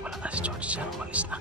wala na si George siya. Umalis na.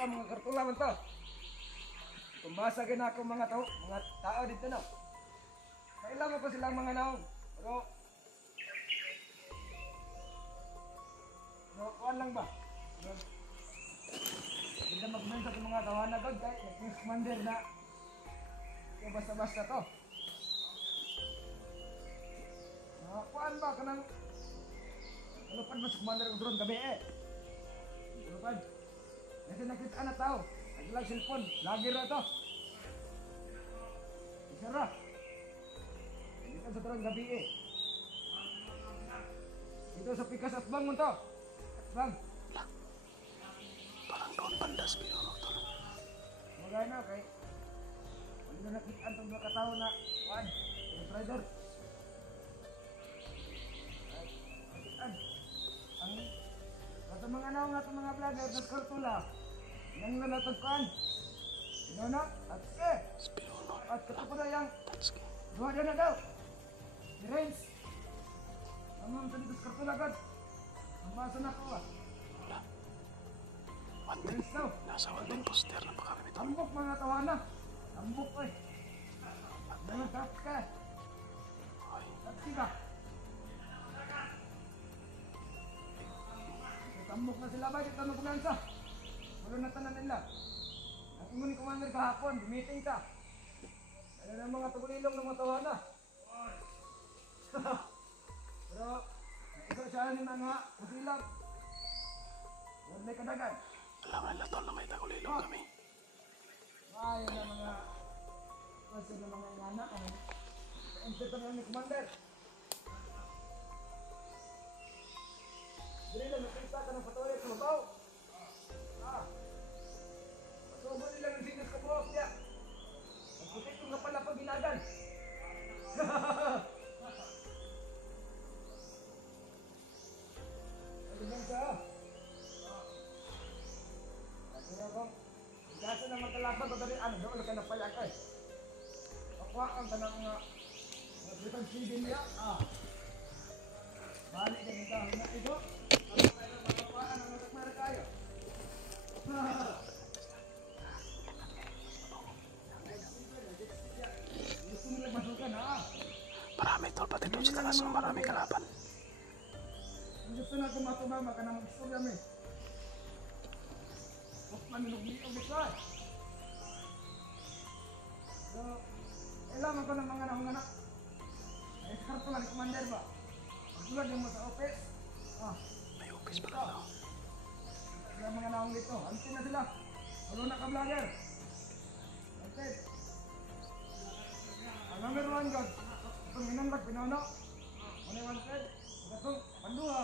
Mga kartula man to. Kumbasa gina ako mga tao dito na. Kailangan pa silang mga naong. Pero kuan lang ba? Hindi magmenta sa mga tawanan agad kay King Commander na basta-basta to. Kuan ba kanang lupan mas Commander ko drone gabi lupan. Kasi nakita na tao, naglag cellphone, lagi ra to. Isa ra. Hindi ka sa tarang gabi Dito sa Pikas Atbang mo to. Atbang. Parang doon bandas pinuno to. Magay na kay ano na nakita ang mga katao na kuan, rider. Nakitaan. Ang sa mga naong ato mga vlogger na kartula. Yang nalatagkan. Inono, Tatsuki. Spinuno. At katupo na yang Tatsuki. duha na daw. Si Renz. Amam sa dito sa kartula agad. Ang basa na ko Wala. Renz daw. Nasa wanting poster na pa kami ito. Tambok mga tawana. Tambok Mga Tatsuki. Tatsuki ba? Tambok na sila ba? Dito na kumyansa. Wala na tanan nila. Ang ingon ni Commander kahapon, meeting ka. Ano na mga tagulilong ng mga tawana. Pero, isa siya ni mga pusilang. Huwag may kadagan. Alam nila tol na may tagulilong kami. Ayaw na mga kasi na mga ingana. Enter na ni Commander. Dili lang nakita ka ng patuloy sa mabaw. Pasubo nila ng sinas ka buhok niya. Ang putik ko nga pala pag ginagan. Ano lang siya? Kaya kong, kasi na magkalaban ko dali, ano doon ka napayak Pakwa ang tanang mga nagritang CD niya. Balik ka ng dahon na ito. Ano kayo magpapaan ang nagmara kayo? Gusto mo lang masukan Marami tol pati doon sa talas ng marami kalaban. Gusto na kumatumama ka na mag-istorya mo Huwag manunugli-ugli ka So, kailangan ko ng mga nahunganak. Ay, skarto nga ni Commander ba? Pagulad yung mo sa office. May upis pala daw. Sila mga naong dito. Antin na sila. Walo na ka vlogger. Antin. Ang number 1 God. Itong minanglag pinono. Ano yung wanted? Itong panduha.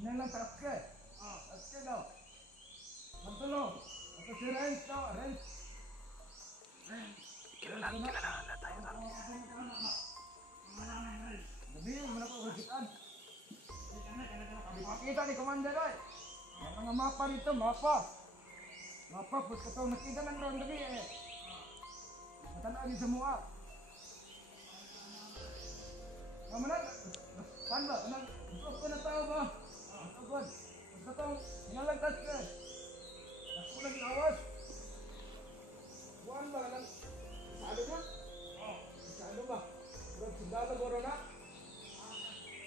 Minalang Tatsuki. Tatsuki daw. Pantulo. Ito si Renz daw. Renz. Kilala na tayo tol. Sabihin mo na po ulitan. Makita ni Commander Ang mga mapa rito, mapa. Mapa, pus ka ito. Nakita ng roon gabi Matanaan din sa mua. Mamanag, saan ba? Gusto ko na tao ba? Gusto ka ito, hinalagtas ka. Ako lang awas. Buwan ba? Isado na? Isado ba? Sundalo goro na?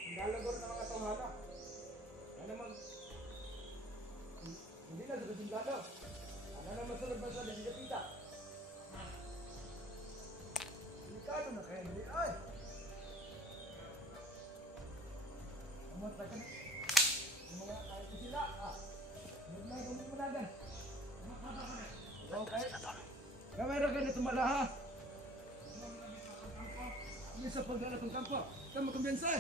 Sundalo goro na mga tawhana. Ano naman? Hindi na sa sundalo. Ano naman sa lagbasa na hindi pita? Delikado na kaya hindi ay. Amot na kami. Yung mga kahit sila. Huwag na yung managan. Okay. Kamera ka na tumala Ini sa pagdala itong kampo. Ito magkambiyansa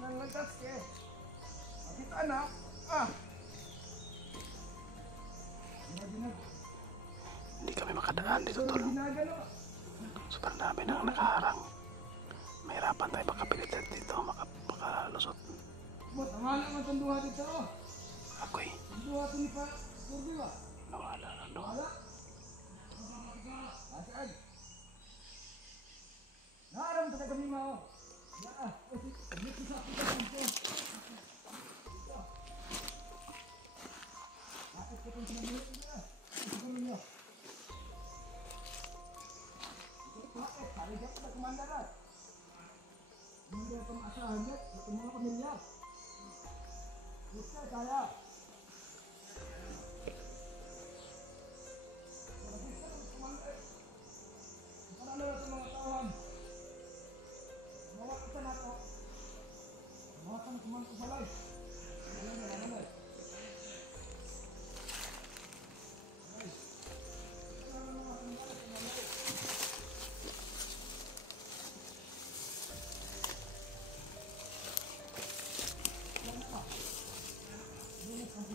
Nang lantas ke. Makita na. Ginag-ginag. ulan dito, tol. Sobrang dami nang nakaharang. Mahirapan tayo makapilitan dito, makalusot. Tama naman itong duha dito. Ako'y Duha ito ni pa. Surdi ba? nawala. Wala. Asaan? Naaram ito na kami mao. Dito sa akin dito. Bakit ko itong sinamilip nila? Siguro nyo. Bakit? Sabi dyan na kumandaran. Hindi na pang-asahan dyan. Ito mga pamilya. Gusto kaya. Ano na ito mga tawan? Mawak ito na ito. Mawak ang kumang usalay. Ano.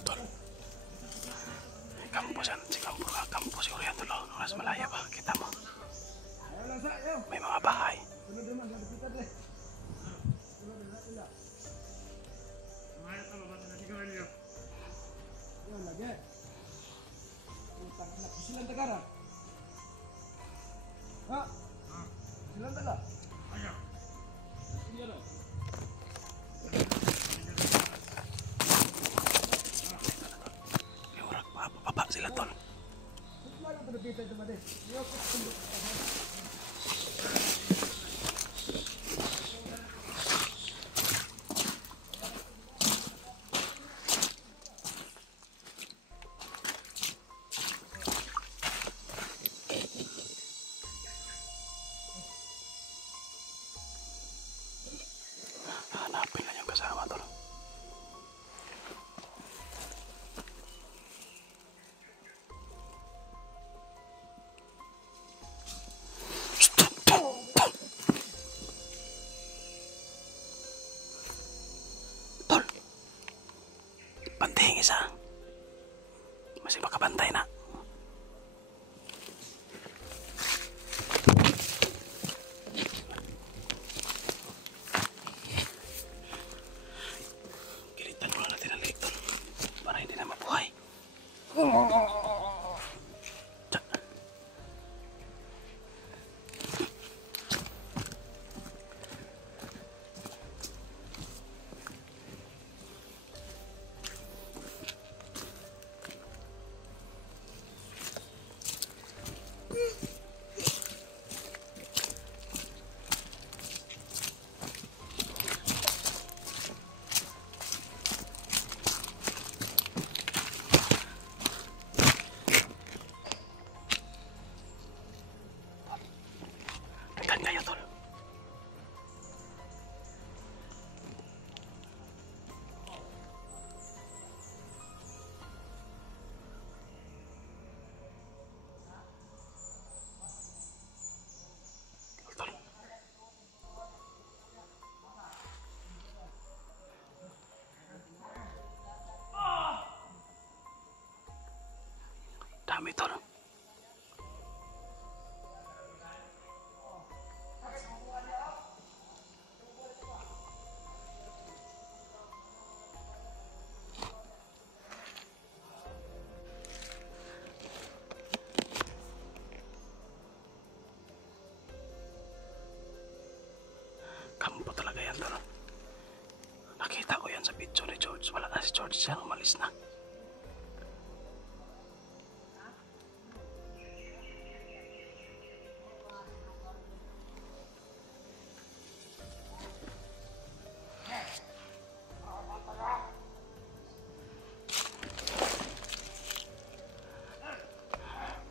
Tol. Kampo yan, si kampo ka. Kampo siguro yan, tol. Mas malaya pa, kita mo. Ayaw lang sa iyo. May mga bahay. Tulad naman, gano'n kita deh. Tulad na sila. Yan, lagi. Utang anak, silang tagara. Ha? Silang tala? Ayaw. Iya na. Yung baba sila, tol. Lagi ito nabita ito ba deh? Iyo, kutundok. Hanapin lang yung kasama, tol. Tol. Bantayin isa. Masih makabantay na. Kilitan muna natin ang liig, tol. Para hindi na mabuhay. Tsak. Tekan kayo, tol. Tol. Dami, tol. Kampo talaga yan, tol. Nakita ko yan sa video ni George. Wala na si George yan, umalis na.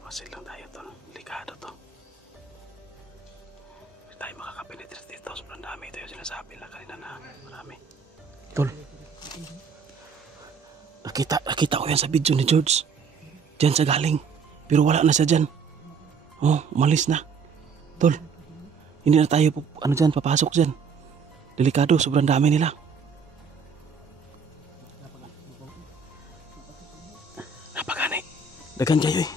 Masil lang tayo, tol. Delikado to. Hindi tayo makakapenetrate dito. Sobrang dami. Ito yung sinasabi lang kanina na marami. Tol. Nakita ko yan sa video ni George. Diyan sa galing. Pero wala na siya dyan. Oh, umalis na. Tol. Hindi na tayo papasok dyan. Delikado. Sobrang dami nila. Napagani. Dagan kayo eh.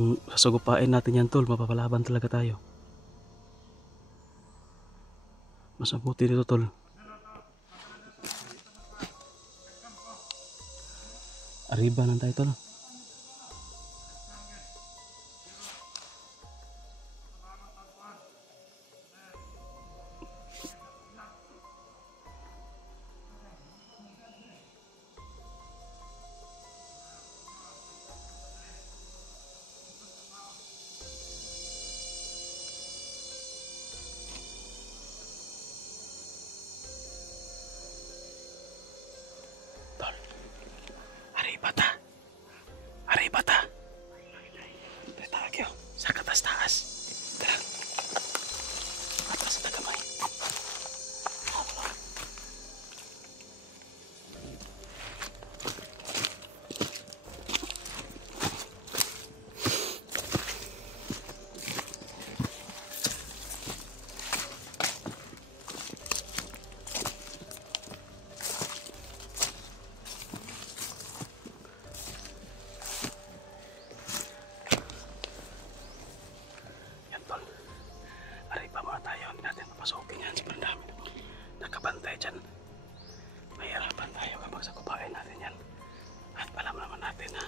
Kung sasagupain natin yan tol, mapapalaban talaga tayo. Mas mabuti dito tol. Arriba lang tayo tol. Tol. Arriba ta. Arriba ta. Dito lagi oh. Sa katas-taas. Tara. Atas na kamay. Yan tol. Arriba muna tayo. Hindi natin papasukin yan. Sobrang dami. Nakabantay dyan. Mahirapan tayo kapag sagupain natin yan. At alam naman natin na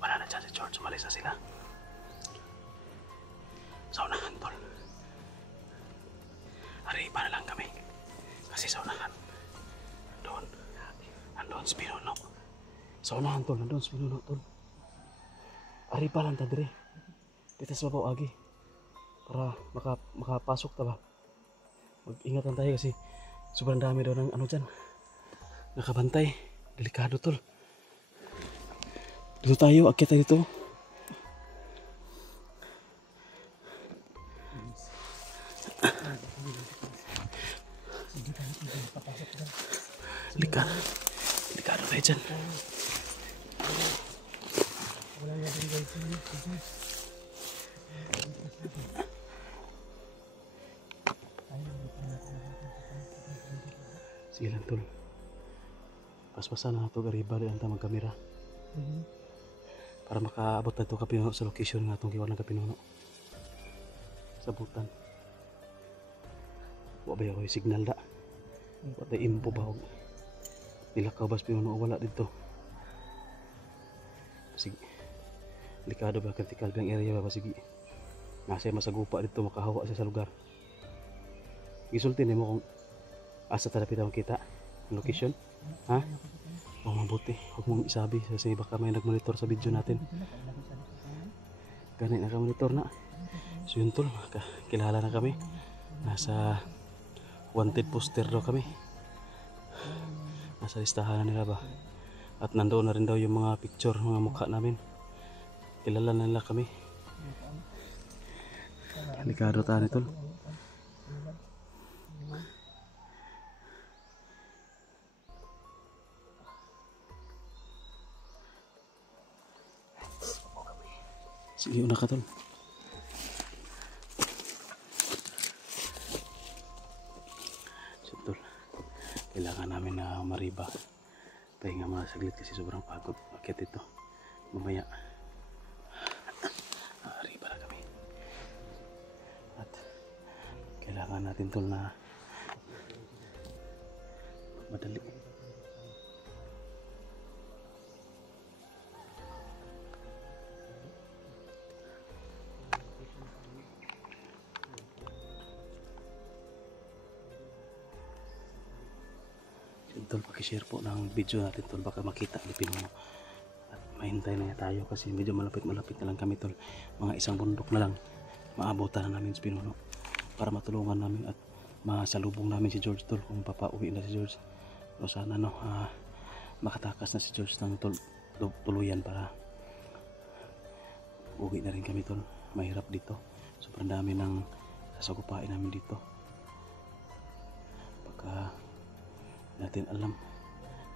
wala na dyan si George. Umalis na sila. Sa unahan tol. Arriba na lang kami. Kasi sa unahan. Andun si Pinuno. Sa unahan tol. Andun si Pinuno tol. Arriba lang ta dire. Dito sa babaw agi. Para makapasok ta ba. Mag-ingatan tayo kasi sobrang dami daw ng ano dyan. Nakabantay. Delikado tol. Dito tayo. Akyat tayo dito. Delikado tayo dyan. Sige lang tol. Paspasan na ito Arriba di anta magkamera. Para makaabot na ito Kapinuno sa location nga itong kiwan ng Kapinuno. Sabutan. Wa ba yung signal da? Wa tayo impo ba? Nilakaw ba sa Pinuno o wala dito? Sige. Delikado ba? Critical ng area ba? Sige. Nasa masagupa dito makahawa siya sa lugar. Gisultin mo kung asa talapit ang kita ang location. Ha? O mabuti. Huwag mong isabi kasi baka may nagmonitor sa video natin. Ganit nakamonitor na. So yun tol, kilala na kami. Nasa wanted poster daw kami. Nasa listahan na nila ba. At nandoon na rin daw yung mga picture, mga mukha namin. Kilala na nila kami. Delikado tayo tol. Sige, una ka tol. So tol, kailangan namin na mariba. Pahinga mga saglit kasi sobrang pagod. Akit ito. Mamaya. Arriba na kami. At kailangan natin tol na madali. Tol, pakishare po ng video natin tol, baka makita ni Pinuno. At mahintay na tayo kasi medyo malapit na lang kami tol. Mga isang bundok na lang maabutan na namin si Pinuno para matulungan namin at masalubong namin si George tol kung papauwi na si George. So sana no, makatakas na si George ng tuluyan para uwi na rin kami tol. Mahirap dito. Sobrang dami ng sasagupain namin dito. Pagka natin alam,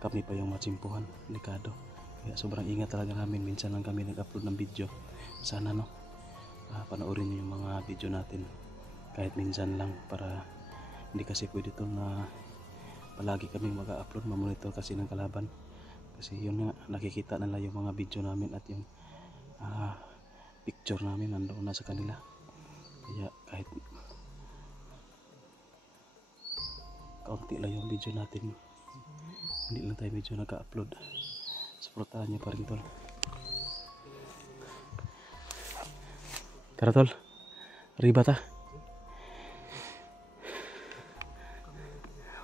kami pa yung matsimpuhan, delikado. Kaya sobrang ingat talaga namin. Minsan lang kami nag-upload ng video. Sana no, panoorin niyo yung mga video natin kahit minsan lang, para hindi kasi pwede to na palagi kami mag-upload, mamonitor kasi ng kalaban. Kasi yun nga, nakikita nila yung mga video namin at yung picture namin nandoon na sa kanila. Kaya kahit kaunti lang yung video natin, hindi lang tayo medyo nag-upload, supportahan niyo pa rin tol. Tara tol, riba ta.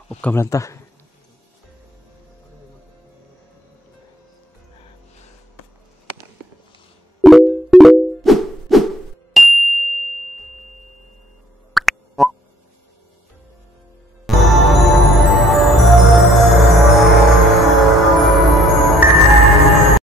Upkam lang ta.